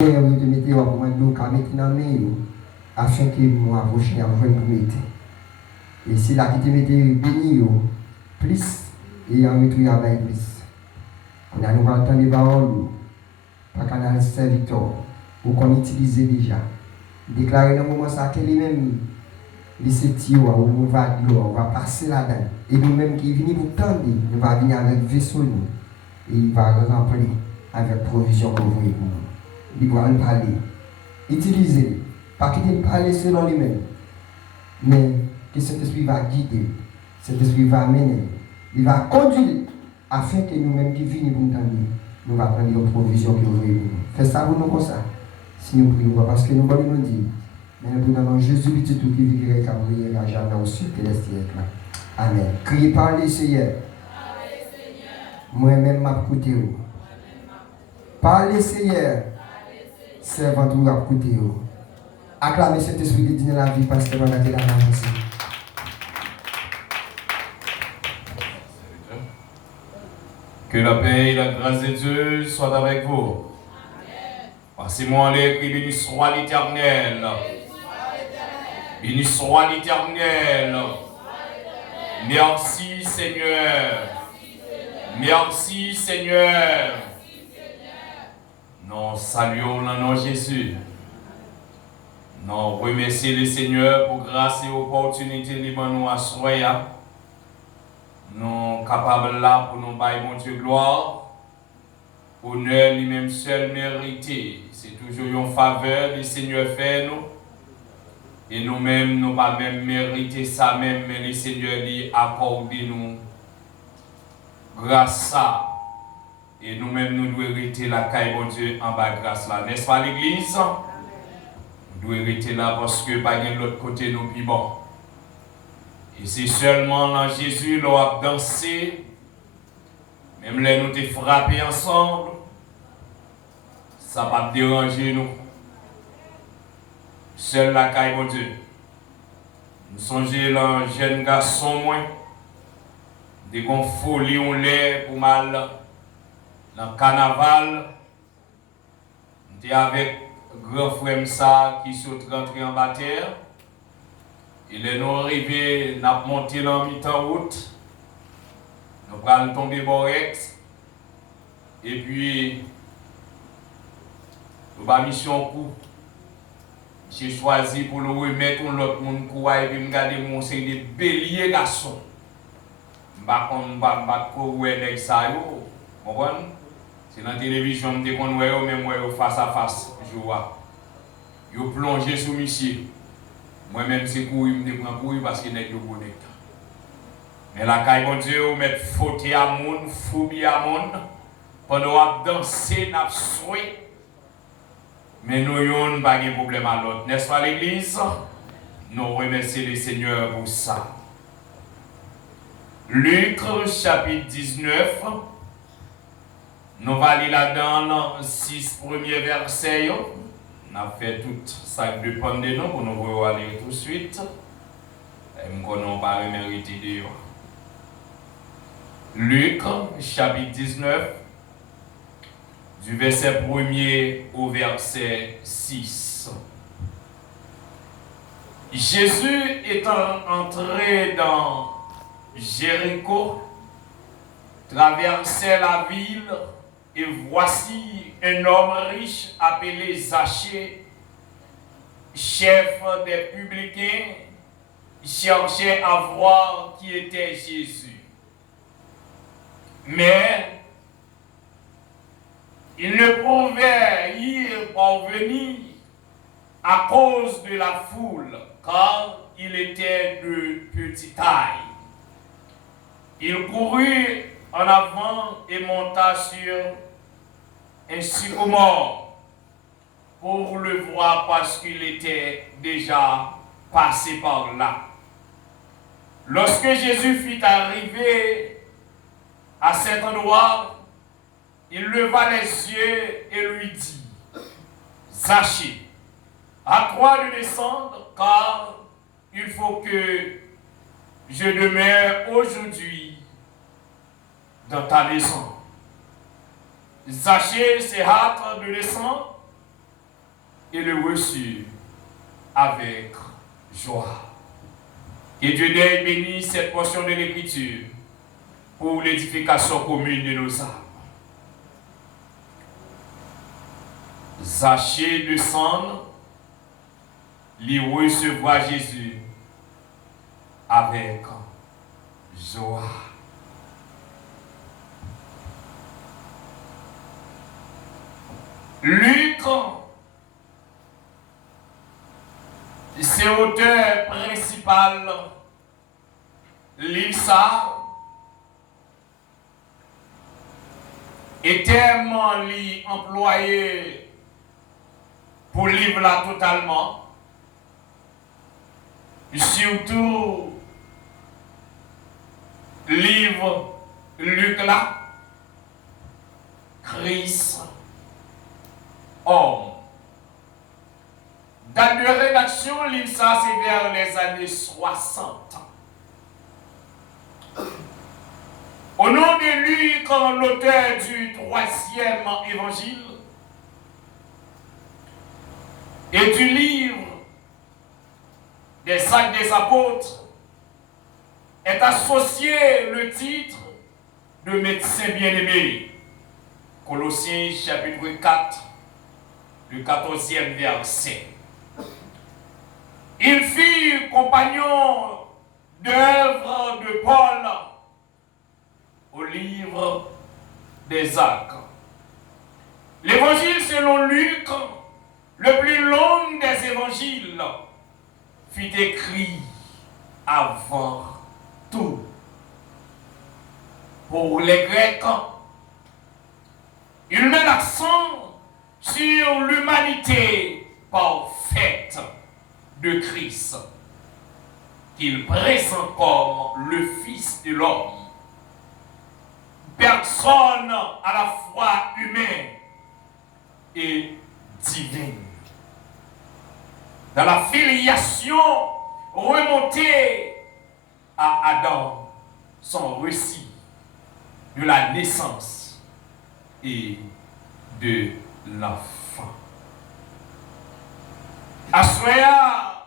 Vous te mettez au point de l'eau, mettre dans la main, afin que vous approchiez avant de vous mettre. Et si la qui te mette béni, plus, et en retour, à plus. On a nous entendre les paroles, par canal serviteur, ou qu'on utilise déjà. Déclarer dans le moment ça que lui-même, les tuyaux, on va passer là-dedans. Et nous-mêmes qui venons pour tendre, nous va venir avec vaisseau, et il va remplir avec provision pour vous et pour nous. Il va nous parler. Utilisez, pas qu'il ne parle selon lui-même, mais que cet esprit va guider, cet esprit va mener, il va conduire, afin que nous-mêmes qui venons pour nous tendre, nous va prendre les provisions que vous voulez pour nous. Faites ça pour nous comme ça. Si nous prions, parce que nous voulons nous dire, mais nous prions Jésus, petit tout qui vivrait qu'à prier à jamais au sud de l'Est. Amen. Criez par les Seigneur. Moi-même m'a écouté. Parlez Seigneur. Servant tout à écouter. Acclamez cet esprit de Dieu dans la vie parce que vous avez la main. Que la paix et la grâce de Dieu soient avec vous. Passez-moi les cris, béni soit l'Éternel. Béni soit l'Éternel. Merci Seigneur. Merci Seigneur. Nous saluons le nom de Jésus. Nous remercions le Seigneur pour grâce et opportunité de nous assurer. Nous sommes capables là pour nous bailler mon Dieu gloire. Honneur lui-même seul mérité. C'est toujours une faveur du Seigneur fait nous. Et nous-mêmes, nous pas même mérité ça même, mais le Seigneur lui accorde nous grâce à. Et nous-mêmes, nous devons hériter la caille, bon Dieu, en bas de grâce là. N'est-ce pas l'église? Nous devons hériter là parce que pas de l'autre côté nous plus bon. Et c'est seulement dans Jésus, nous avons dansé, même là nous avons frappé ensemble, ça ne va pas déranger nous. Seul la caille, bon Dieu. Nous songeons un jeune garçon, moins, des qu'on folie on l'air pour mal dans le carnaval. Nous étions avec grand frère ça qui sont rentrés en bataille. Il est nous arrivé, nous avons monté dans le mi-temps route. Nous avons tombé Borex. Et puis, nous avons mis un coup. J'ai choisi pour nous remettre l'autre monde quoi et puis me garder mon série de bélier garçon. M'pa courir avec ça yo. Comprenez? C'est dans la télévision me qu'on voit même moi face à face je vois. Yo plongé sous monsieur. Moi-même c'est courir me prend courir parce que n'est yo bonnet. Mais la caille bon Dieu mettre fauté à monde, phobie à monde pendant danser n'a souhait. Mais nous n'avons pas de problème à l'autre. N'est-ce pas l'église? Nous remercions le Seigneur pour ça. Luc chapitre 19. Nous allons lire là-dedans 6 premiers versets. On a fait tout ça qui dépend de nous pour nous aller tout de suite. Et nous n'avons pas mérité de nous. Luc chapitre 19. Du verset 1er au verset 6. Jésus étant entré dans Jéricho, traversait la ville et voici un homme riche appelé Zachée, chef des publicains, cherchait à voir qui était Jésus. Mais il ne pouvait y parvenir à cause de la foule, car il était de petite taille. Il courut en avant et monta sur un sycomore pour le voir parce qu'il était déjà passé par là. Lorsque Jésus fut arrivé à cet endroit, il leva les yeux et lui dit, Zachée, à toi de descendre, car il faut que je demeure aujourd'hui dans ta maison. Zachée se hâte de descendre et le reçut avec joie. Que Dieu bénisse cette portion de l'Écriture pour l'édification commune de nos âmes. Zachée descendre, lui recevoir Jésus avec joie. Luc, c'est l'auteur principal, l'ILSA, et tellement employé pour livre là totalement, surtout livre Luc là, Christ, homme. Date de rédaction, l'ILSA, c'est vers les années 60. Au nom de Luc, l'auteur du 3e évangile et du livre des Actes des Apôtres, est associé le titre de médecin bien-aimé. Colossiens chapitre 4, le 14e verset. Il fut compagnon d'œuvre de Paul au livre des Actes. L'évangile selon Luc, le plus long des évangiles, fut écrit avant tout. Pour les Grecs, il met l'accent sur l'humanité parfaite de Christ, qu'il présente comme le Fils de l'homme, personne à la fois humaine et divine. Dans la filiation remontée à Adam, son récit de la naissance et de l'enfant. Assoya,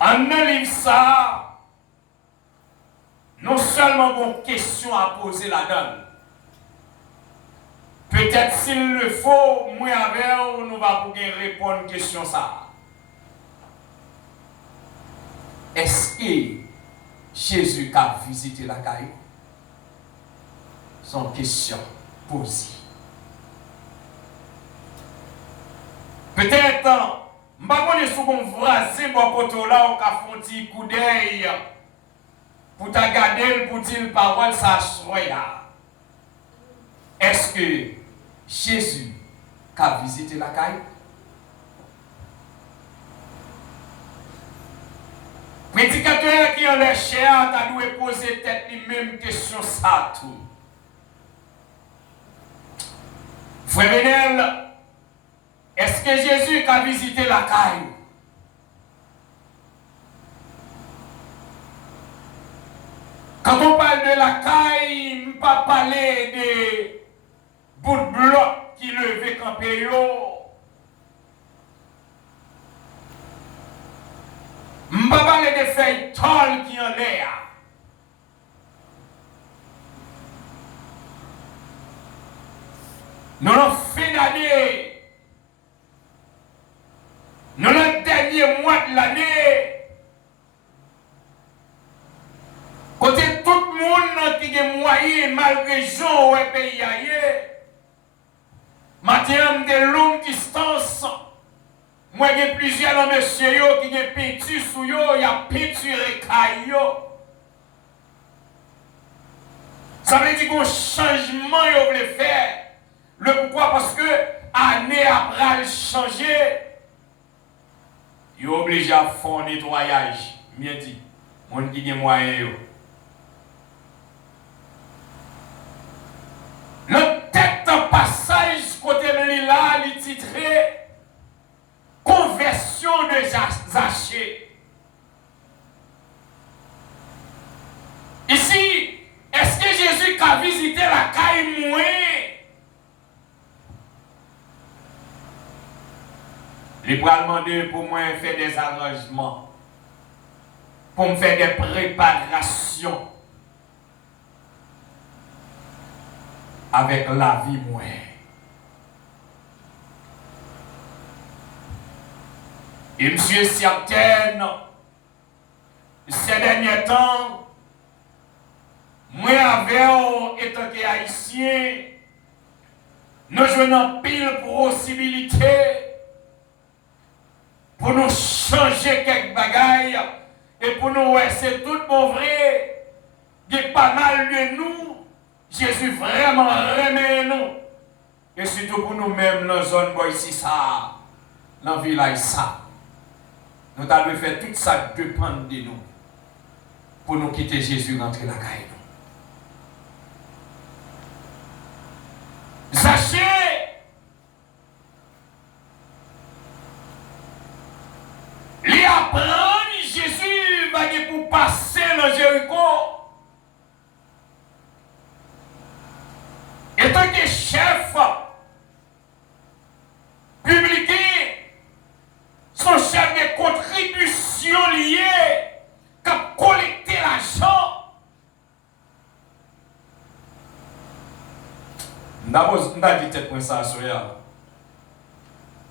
en livre ça, non seulement une question à poser là-dedans, peut-être s'il le faut, moi avec nous va pouvoir répondre à une question ça. Est-ce que Jésus a visité la caille? Son question posée. Peut-être, je ne sais pas si vous voisez mon côté là, on a fait un petit coup d'œil pour te garder, pour dire parole, ça choya. Est-ce que Jésus a visité la caille? Prédicateur qui en est cher, tu dois poser tête les mêmes questions ça tout. Frère Benel, est-ce que Jésus a visité la caille? Quand on parle de la caille, on ne peut pas parler des bouts de bloc qui levaient campé. On ne peut pas parler des feuilles tolles qui en l'air. Nous avons fin d'année, nous le dernier mois de l'année, côté tout le monde qui est moyen malgré Jean ou un pays ailleurs, maintenant de longue distance, moi j'ai plusieurs messieurs qui ont peinture sur eux, il y a peinture caillou. Ça veut dire qu'un changement ils veulent faire. Le pourquoi? Parce que année après changer, ils sont obligés à faire un nettoyage. Bien dit, mon qui a moyen. Le tête passage côté de là, il titré Conversion de Zachée. Ici, est-ce que Jésus a visité la caille mouée Il va demander pour moi de faire des arrangements, pour me faire des préparations avec la vie moi. Et monsieur certaine, ces derniers temps, moi avec étant haïtien, nous jouons pile possibilités pour nous changer quelques bagailles et pour nous c'est tout bon vrai. Il y a pas mal de nous. Jésus vraiment remet nous. Et surtout pour nous-mêmes dans la zone ici, ça, dans le village, ça. Nous devons faire tout ça dépend de nous. Pour nous quitter Jésus, rentrer la caille. Sachez, les apprendre Jésus va pour passer dans Jéricho. Et tant que chef public, son chef de contribution lié, qui a collecté l'argent. D'abord, on a dit peut-être ça sur ça.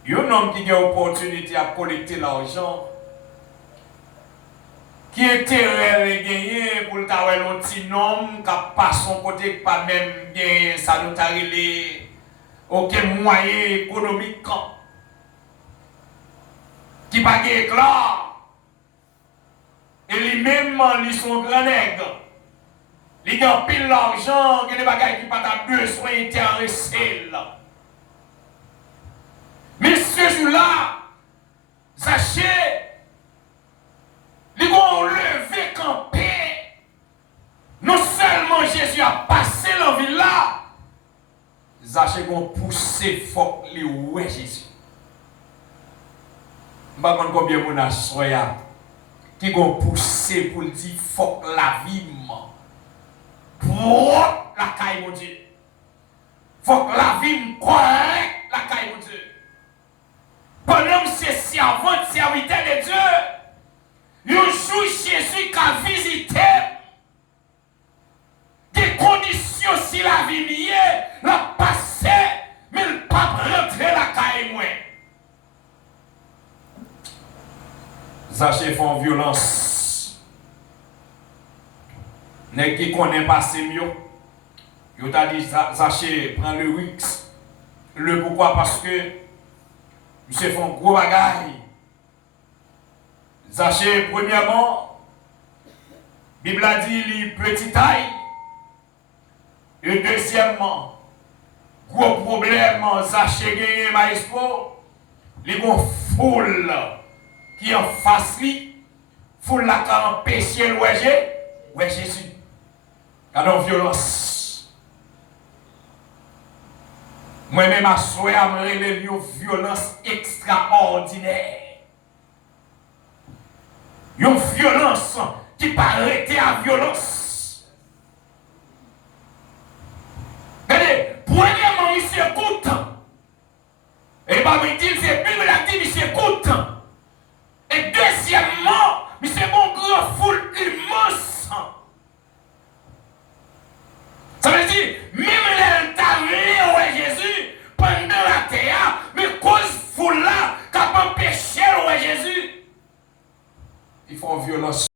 Il y a un homme qui a l'opportunité à collecter l'argent, qui intérêt gagné pour le travail d'un petit homme qui n'a pas son côté, qui pas même gagné, ça nous a réglé aucun moyen économique, qui n'a pas gagné là. Et lui-même, ils sont grands nègres. Ils ont pile l'argent, il y a des bagages qui n'ont pas besoin d'intéressés. Mais ce jour-là, sachez, ils vont lever campé. Non seulement Jésus a passé la ville là, sachez qu'ils vont pousser fort les ouais Jésus. Je ne sais pas combien de gens qui vont pousser pour dire fort la vie. Pour la caille, mon Dieu. Faut que la vie correcte, la caille, mon Dieu. Pendant que c'est servant, serviteur de Dieu, il y a un jour Jésus qui a visité des conditions si la vie liée, la passé, mais il ne peut pas rentrer la caille, moi. Zaché font violence. Nèg qui connaît pas c'est mieux. Yo t'a dit Zaché prend le Wix. Le pourquoi parce que monsieur font gros bagaille. Zaché premièrement Bible a dit li petit taille. Et deuxièmement gros problème Zaché gagné maestro, li gon foule qui en face li, foule la qui empêche le ouais Jésus. Car violence. Moi-même, à souhait, à me relever une violence extraordinaire. Une violence qui peut arrêter à violence. Regardez, premièrement, il s'écoute. Et bien, il dit, c'est Bible a dit, il s'écoute. Et deuxièmement, c'est mon grand foule immense. Ça veut dire, même l'intérieur de Jésus, pendant la terre, mais cause foule là, qui a empêché le Jésus, ils font violence.